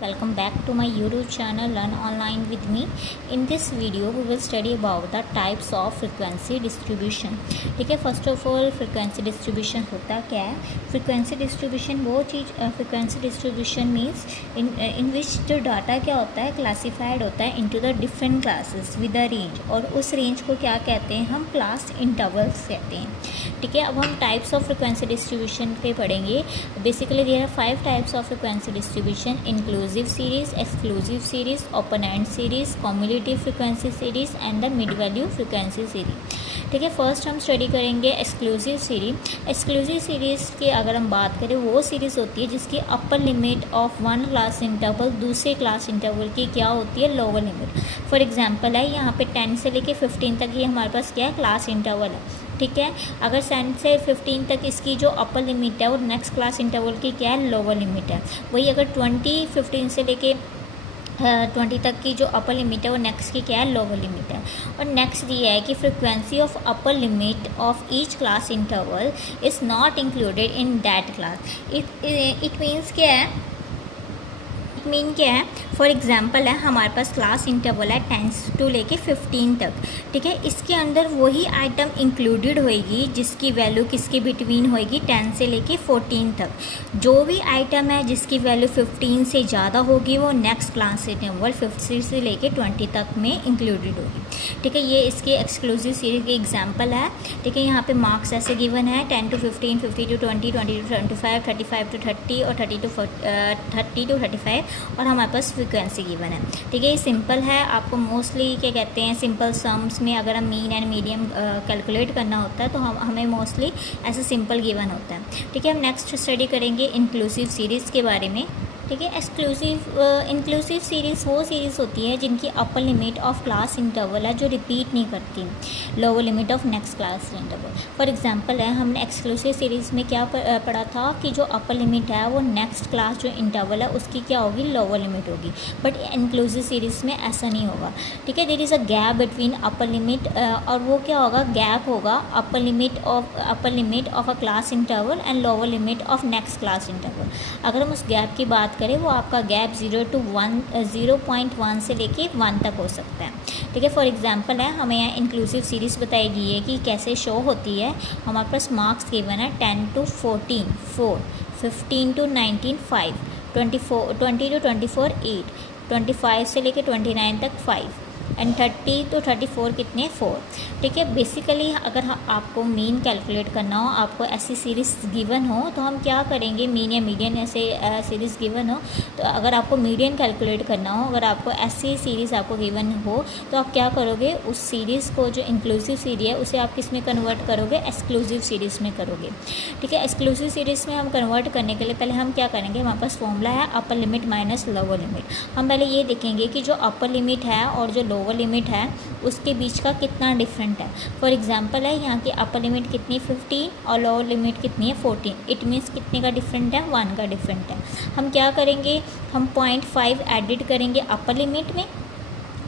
Welcome back to my YouTube channel Learn Online with me. In this video we will study about the types of frequency distribution. ठीक है, first of all frequency distribution होता क्या है? Frequency distribution वो चीज़ frequency distribution means in विच जो data क्या होता है क्लासिफाइड होता है into the different classes with a range, और उस रेंज को क्या कहते हैं? हम क्लास इंटरवल्स कहते हैं। ठीक है, अब हम टाइप्स ऑफ फ्रिक्वेंसी डिस्ट्रीब्यूशन पे पढ़ेंगे। Basically there are 5 types of frequency distribution: inclusive series, exclusive series, open end series, cumulative frequency series and the mid value frequency series. ठीक है, फर्स्ट हम स्टडी करेंगे एक्सक्लूसिव सीरीज। एक्सक्लूसिव सीरीज़ की अगर हम बात करें, वो सीरीज़ होती है जिसकी अपर limit of one class interval दूसरे क्लास इंटरवल की क्या होती है? Lower limit. फॉर एग्जांपल है यहाँ पे 10 से लेके 15 तक ही हमारे पास क्या है? क्लास इंटरवल है। ठीक है, अगर 10 से 15 तक इसकी जो अपर लिमिट है वो नेक्स्ट क्लास इंटरवल की क्या है? लोअर लिमिट है। वही अगर 15 से लेके 20 तक की जो अपर लिमिट है वो नेक्स्ट की क्या है? लोअर लिमिट है। और नेक्स्ट ये है कि frequency of upper limit of each class interval is not included in that class. It means क्या है? मीन क्या है? फॉर एग्जांपल है हमारे पास क्लास इंटरवल है 10 to लेके 15 तक। ठीक है, इसके अंदर वही आइटम इंक्लूडेड होएगी जिसकी वैल्यू किसके बिटवीन होएगी? 10 से लेके 14 तक। जो भी आइटम है जिसकी वैल्यू 15 से ज़्यादा होगी वो नेक्स्ट क्लास इंटरवल 50 से लेके 20 तक में इंक्लूडेड होगी। ठीक है, ये इसके एक्सक्लूसिव सीरीज के एग्जाम्पल है। ठीक है, यहाँ पे मार्क्स ऐसे गिवन है 10 to 15, 50 to 20, 20 to 25, 35 to 30 और 30 to 35 और हमारे पास फ्रिक्वेंसी गिवन है। ठीक है, ये सिंपल है। आपको मोस्टली क्या कहते हैं, सिंपल सम्स में अगर हम मीन एंड मीडियम कैलकुलेट करना होता है तो हमें मोस्टली ऐसे सिंपल गिवन होता है। ठीक है, हम नेक्स्ट स्टडी करेंगे इंक्लूसिव सीरीज़ के बारे में। ठीक है, इंक्लूसिव सीरीज़ वो सीरीज़ होती है जिनकी अपर लिमिट ऑफ क्लास इंटरवल है जो रिपीट नहीं करती lower limit of next class interval. For example है हमने एक्सक्लूसिव सीरीज़ में क्या पढ़ा था कि जो अपर लिमिट है वो नेक्स्ट क्लास जो इंटरवल है उसकी क्या होगी? लोअर लिमिट होगी। बट इंक्लूसिव सीरीज़ में ऐसा नहीं होगा। ठीक है, there is a gap between upper limit और वो क्या होगा? गैप होगा upper limit of a class interval and lower limit of next class interval. अगर हम उस गैप की बात करें वो आपका गैप 0.1 से लेके 1 तक हो सकता है। ठीक है, फॉर एग्जांपल है हमें यहाँ इंक्लूसिव सीरीज़ बताई गई है कि कैसे शो होती है। हमारे पास मार्क्स गिवन है 10 to 14 4, 15 to 19 5, 20 to 24 8, 25 से लेके 29 तक 5 एंड 30 to 34 कितने? 4। ठीक है, बेसिकली अगर आपको मीन कैलकुलेट करना हो, आपको ऐसी सीरीज़ गिवन हो तो हम क्या करेंगे? मीन या मीडियन ऐसे सीरीज़ गिवन हो तो अगर आपको मीडियन कैलकुलेट करना हो, अगर आपको ऐसी सीरीज़ आपको गिवन हो तो आप क्या करोगे? उस सीरीज़ को जो इंक्लूसिव सीरीज़ है उसे आप किस में कन्वर्ट करोगे? एक्सक्लूसिव सीरीज़ में करोगे। ठीक है, एक्सक्लूसिव सीरीज़ में हम कन्वर्ट करने के लिए पहले हम क्या करेंगे? हमारे पास फॉर्मूला है upper limit minus lower limit. हम पहले ये देखेंगे कि जो अपर लिमिट है और जो लोअर लिमिट है उसके बीच का कितना डिफरेंट है। फॉर एग्जांपल है यहाँ की अपर लिमिट कितनी? 15 और लोअर लिमिट कितनी है? 14। इट मीन्स कितने का डिफरेंट है? 1 का डिफरेंट है। हम क्या करेंगे? हम 0.5 एडिट करेंगे अपर लिमिट में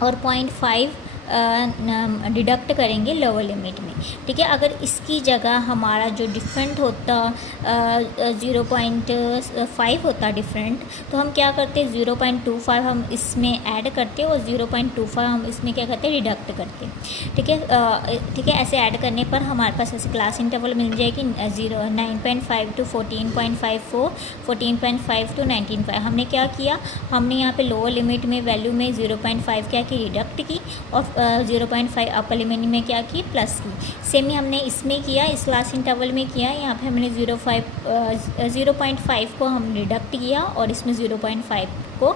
और 0.5 डिडक्ट करेंगे लोअर लिमिट में। ठीक है, अगर इसकी जगह हमारा जो डिफरेंट होता 0.5 होता डिफरेंट, तो हम क्या करते? 0.25 हम इसमें ऐड करते और 0.25 हम इसमें क्या करते? डिडक्ट करते। ठीक है, ऐसे ऐड करने पर हमारे पास ऐसे क्लास इंटरवल मिल जाएगी 9.5 to 14.54, 14.5 to 19.5। हमने क्या किया? हमने यहाँ पे लोअर लिमिट में वैल्यू में 0.5 क्या की? डिडक्ट की और 0.5 अपर लिमिट में क्या की? प्लस की। सेम ही हमने इसमें किया, इस क्लास इंटरवल में किया। यहाँ पे हमने 0.5 को हम डिडक्ट किया और इसमें 0.5 को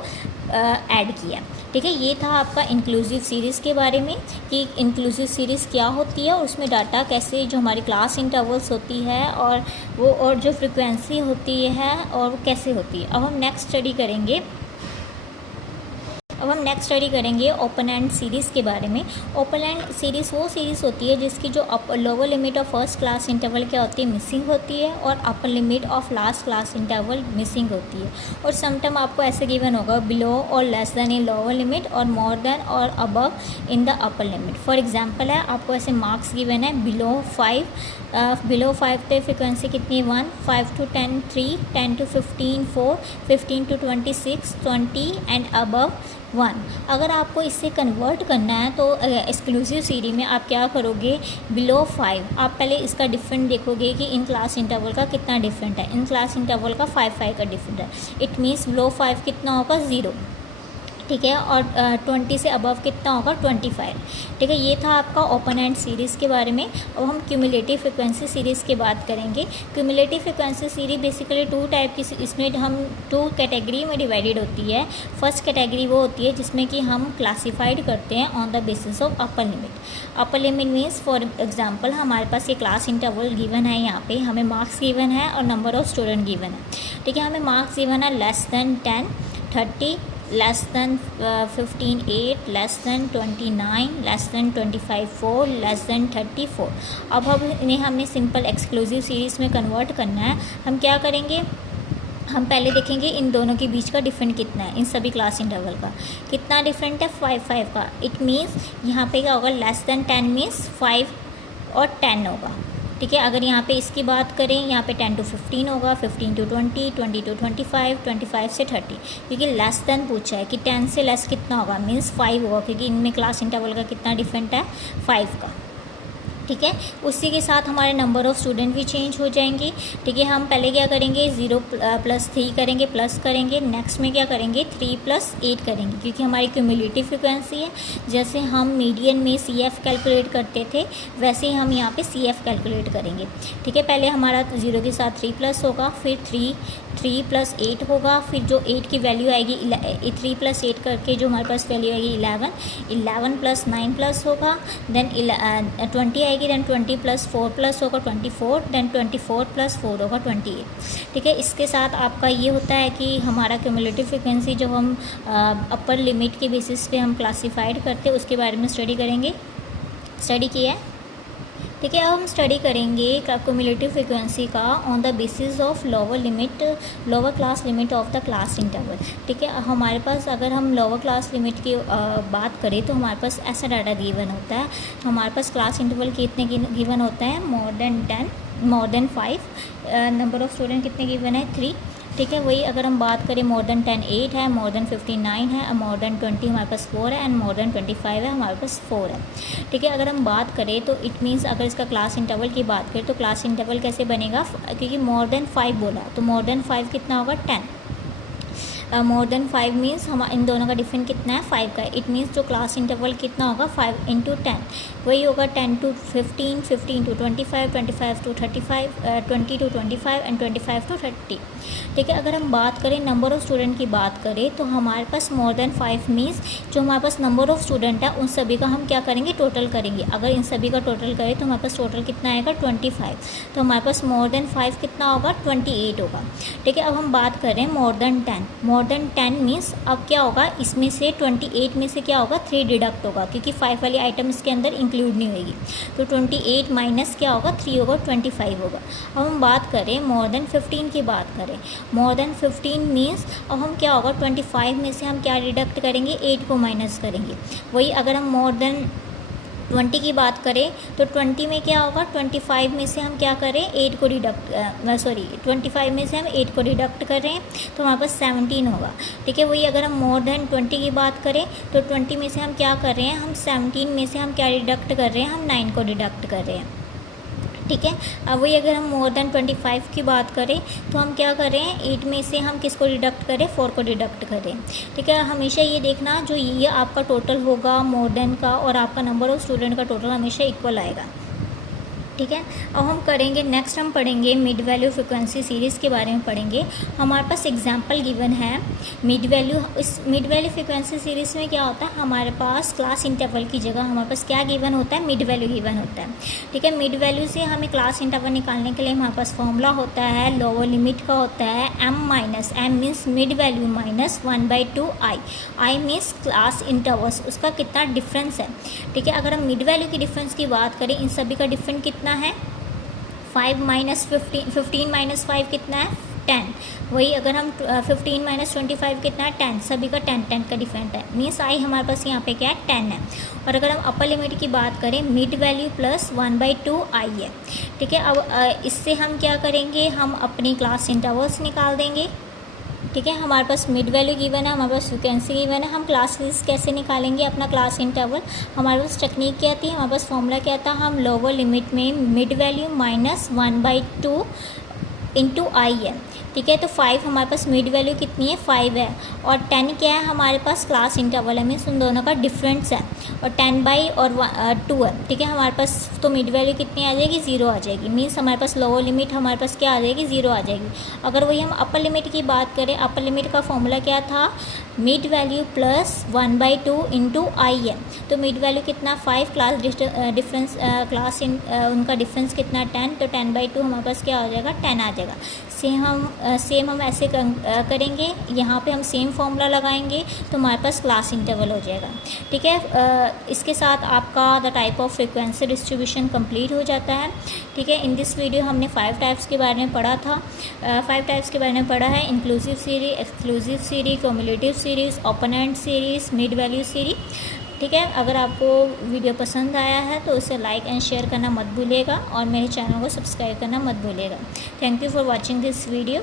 ऐड किया। ठीक है, ये था आपका इंक्लूसिव सीरीज़ के बारे में कि इंक्लूसिव सीरीज़ क्या होती है और उसमें डाटा कैसे जो हमारी क्लास इंटरवल्स होती है और जो फ्रिक्वेंसी होती है और वो कैसे होती है। अब हम नेक्स्ट स्टडी करेंगे अब हम नेक्स्ट स्टडी करेंगे ओपन एंड सीरीज़ के बारे में। ओपन एंड सीरीज़ वो सीरीज़ होती है जिसकी जो lower limit of first class interval क्या होती है, मिसिंग होती है, और अपर limit of last class interval missing होती है। और समटाइम आपको ऐसे गिवन होगा बिलो और less then in lower limit और मोर देन और above in the upper limit. For example है, आपको ऐसे मार्क्स गिवन है बिलो 5 पे फ्रिक्वेंसी कितनी 1, 5 to 10 3, 10 to 15 4, 15 to 26 20 and above 1। अगर आपको इससे कन्वर्ट करना है तो एक्सक्लूसिव सीरी में आप क्या करोगे, बिलो 5 आप पहले इसका डिफरेंट देखोगे कि इन क्लास इंटरवल का कितना डिफरेंट है। इन क्लास इंटरवल का 5 का डिफरेंट है, इट मीन्स बिलो 5 कितना होगा 0, ठीक है। और 20 से अबव कितना होगा 25, ठीक है। ये था आपका ओपन एंड सीरीज़ के बारे में। अब हम क्यूमुलेटिव फ्रिक्वेंसी सीरीज़ की बात करेंगे। Cumulative frequency series basically 2 type की, इसमें हम 2 कैटेगरी में डिवाइडेड होती है। फर्स्ट कैटेगरी वो होती है जिसमें कि हम क्लासीफाइड करते हैं on the basis of upper limit. Upper limit means for example हमारे पास ये क्लास इंटरवल गिवन है, यहाँ पे हमें मार्क्स गिवन है और नंबर ऑफ स्टूडेंट गिवन है, ठीक है। हमें मार्क्स गिवन है less than 10 30, less than 15 8, less than 29, less than 25 4, less than 34। अब इन्हें हमने सिंपल एक्सक्लूसिव सीरीज़ में कन्वर्ट करना है। हम क्या करेंगे, हम पहले देखेंगे इन दोनों के बीच का डिफरेंट कितना है, इन सभी क्लास इंटरवल का कितना डिफरेंट है 5 का। इट मीन्स यहाँ पे क्या होगा, लेस देन 10 मीन्स 5 और 10 होगा, ठीक है। अगर यहाँ पे इसकी बात करें, यहाँ पे 10 to 15 होगा, 15 to 20, 20 to 25, 25 से 30, क्योंकि लेस देन पूछा है कि 10 से लेस कितना होगा, मीन्स 5 होगा, क्योंकि इनमें क्लास इंटरवल का कितना डिफरेंट है 5 का, ठीक है। उसी के साथ हमारे नंबर ऑफ़ स्टूडेंट भी चेंज हो जाएंगे, ठीक है। हम पहले क्या करेंगे 0 + 3 करेंगे, प्लस करेंगे, नेक्स्ट में क्या करेंगे 3 + 8 करेंगे, क्योंकि हमारी क्यूमुलेटिव फ्रिक्वेंसी है। जैसे हम मीडियन में CF कैलकुलेट करते थे वैसे ही हम यहाँ पे CF कैलकुलेट करेंगे, ठीक है। पहले हमारा 0 के साथ 3+ होगा, फिर 3 + 8 होगा, फिर जो 8 की वैल्यू आएगी 3 + 8 करके जो हमारे पास वैल्यू आएगी 11 + 9+ होगा, देन 20 आएगी, देन 20 + 4+ होगा 24, देन 24 + 4 होगा 28, ठीक है। इसके साथ आपका ये होता है कि हमारा क्यूमुलेटिव फ्रिक्वेंसी जो हम अपर लिमिट के बेसिस पे हम क्लासीफाइड करते हैं उसके बारे में स्टडी करेंगे, स्टडी किया है, ठीक है। अब हम स्टडी करेंगे क्यूमुलेटिव फ्रिक्वेंसी का on the basis of lower class limit of the class interval, ठीक है। हमारे पास अगर हम लोअर क्लास लिमिट की बात करें तो हमारे पास ऐसा डाटा गिवन होता है, हमारे पास क्लास इंटरवल कितने गिवन होता है, more than 10 more than 5, number of student कितने गिवन है 3, ठीक है। वही अगर हम बात करें मोर देन 10 8 है, मोर देन 15 9 है, मोर देन 20 हमारे पास 4 है, एंड मोर देन 25 है हमारे पास 4 है, ठीक है। अगर हम बात करें तो इट मीन्स अगर इसका क्लास इंटरवल की बात करें तो क्लास इंटरवल कैसे बनेगा, क्योंकि मोर देन 5 बोला तो मोर देन 5 कितना होगा 10, मोर देन 5 मीन्स हम इन दोनों का डिफरेंट कितना है 5 का। इट मीन्स जो क्लास इंटरवल कितना होगा 5 × 10, वही होगा 10 to 15, 15 to 25, 25 to 35, 20 to 25 and 25 to 30, ठीक है। अगर हम बात करें नंबर ऑफ़ स्टूडेंट की बात करें तो हमारे पास मोर देन 5 मीन्स जो हमारे पास नंबर ऑफ़ स्टूडेंट है उन सभी का हम क्या करेंगे टोटल करेंगे। अगर इन सभी का टोटल करें तो हमारे पास टोटल कितना आएगा 25, तो हमारे पास मोर देन 5 कितना होगा 28 होगा, ठीक है। अब हम बात करें मोर देन 10 मीन्स अब क्या होगा, इसमें से 28 में से क्या होगा 3 डिडक्ट होगा, क्योंकि 5 वाली आइटम इसके अंदर इंक्लूड नहीं होगी, तो 28 माइनस क्या होगा 3 होगा 25 होगा। अब हम बात करें मोर देन 15 की बात करें, मोर देन 15 मीन्स अब हम क्या होगा 25 में से हम क्या डिडक्ट करेंगे 8 को माइनस करेंगे। वही अगर हम मोर देन 20 की बात करें तो 20 में क्या होगा 25 में से हम क्या करें 8 को 25 में से हम 8 को डिडक्ट कर रहे हैं तो हमारे पास 17 होगा, ठीक है। वही अगर हम मोर देन 20 की बात करें तो 20 में से हम क्या कर रहे हैं, हम 17 में से हम क्या डिडक्ट कर रहे हैं, हम 9 को डिडक्ट कर रहे हैं, ठीक है। अब वही अगर हम मोर देन 25 की बात करें तो हम क्या कर रहे हैं 8 में से हम किसको डिडक्ट करें 4 को डिडक्ट करें, ठीक है। हमेशा ये देखना जो ये आपका टोटल होगा मोर देन का और आपका नंबर ऑफ़ स्टूडेंट का टोटल हमेशा इक्वल आएगा, ठीक है। अब हम करेंगे नेक्स्ट, हम पढ़ेंगे मिड वैल्यू फ्रिक्वेंसी सीरीज़ के बारे में पढ़ेंगे। हमारे पास एग्जांपल गिवन है मिड वैल्यू। इस मिड वैल्यू फ्रिक्वेंसी सीरीज़ में क्या होता है, हमारे पास क्लास इंटरवल की जगह हमारे पास क्या गिवन होता है, मिड वैल्यू गिवन होता है। ठीक है, मिड वैल्यू से हमें क्लास इंटरवल निकालने के लिए हमारे पास फॉर्मूला होता है, लोअर लिमिट का होता है m means mid value minus 1/2 I means class intervals, उसका कितना डिफरेंस है। ठीक है, अगर हम मिड वैल्यू की डिफरेंस की बात करें, इन सभी का डिफरेंस कितना है, 5 माइनस 15 माइनस 5 कितना है, 10। वही अगर हम 15 माइनस 25 कितना है, 10। सभी का 10 का डिफरेंट है, मीन्स आई हमारे पास यहाँ पे क्या है, 10 है। और अगर हम अपर लिमिट की बात करें, मिड वैल्यू प्लस 1/2 आई है। ठीक है, अब इससे हम क्या करेंगे, हम अपनी क्लास इंटरवल्स निकाल देंगे। ठीक है, हमारे पास मिड वैल्यू गिवन है, हमारे पास फ्रिक्वेंसी गिवन है, हम क्लासेस कैसे निकालेंगे अपना क्लास इंटरवल। हमारे पास टेक्निक क्या थी, हमारे पास फॉर्मूला क्या था, हम लोअर लिमिट में मिड वैल्यू माइनस 1/2 इंटू आई है। ठीक है, तो 5 हमारे पास मिड वैल्यू कितनी है, 5 है। और 10 क्या है, हमारे पास क्लास इंटरवल है, मीन्स उन दोनों का डिफरेंस है। और 10/2 है। ठीक है, हमारे पास तो मिड वैल्यू कितनी आ जाएगी, 0 आ जाएगी, मीन्स हमारे पास लोअर लिमिट हमारे पास क्या आ जाएगी, 0 आ जाएगी। अगर वही हम अपर लिमिट की बात करें, अपर लिमिट का फॉर्मूला क्या था, मिड वैल्यू प्लस 1/2 इंटू आई है। तो मिड वैल्यू कितना, 5, क्लास डिफरेंस उनका डिफरेंस कितना, 10, तो 10/2 हमारे पास क्या हो जाएगा, 10 आ जाएगा। सेम हम ऐसे करेंगे, यहाँ पे हम सेम फॉर्मूला लगाएंगे तो हमारे पास क्लास इंटरवल हो जाएगा। ठीक है, इसके साथ आपका the type of frequency distribution complete हो जाता है। ठीक है, इन दिस वीडियो हमने 5 टाइप्स के बारे में पढ़ा था, 5 टाइप्स के बारे में पढ़ा है, inclusive series, exclusive series, cumulative series, opponent series, mid value series. ठीक है, अगर आपको वीडियो पसंद आया है तो उसे लाइक एंड शेयर करना मत भूलिएगा और मेरे चैनल को सब्सक्राइब करना मत भूलिएगा। Thank you for watching this video.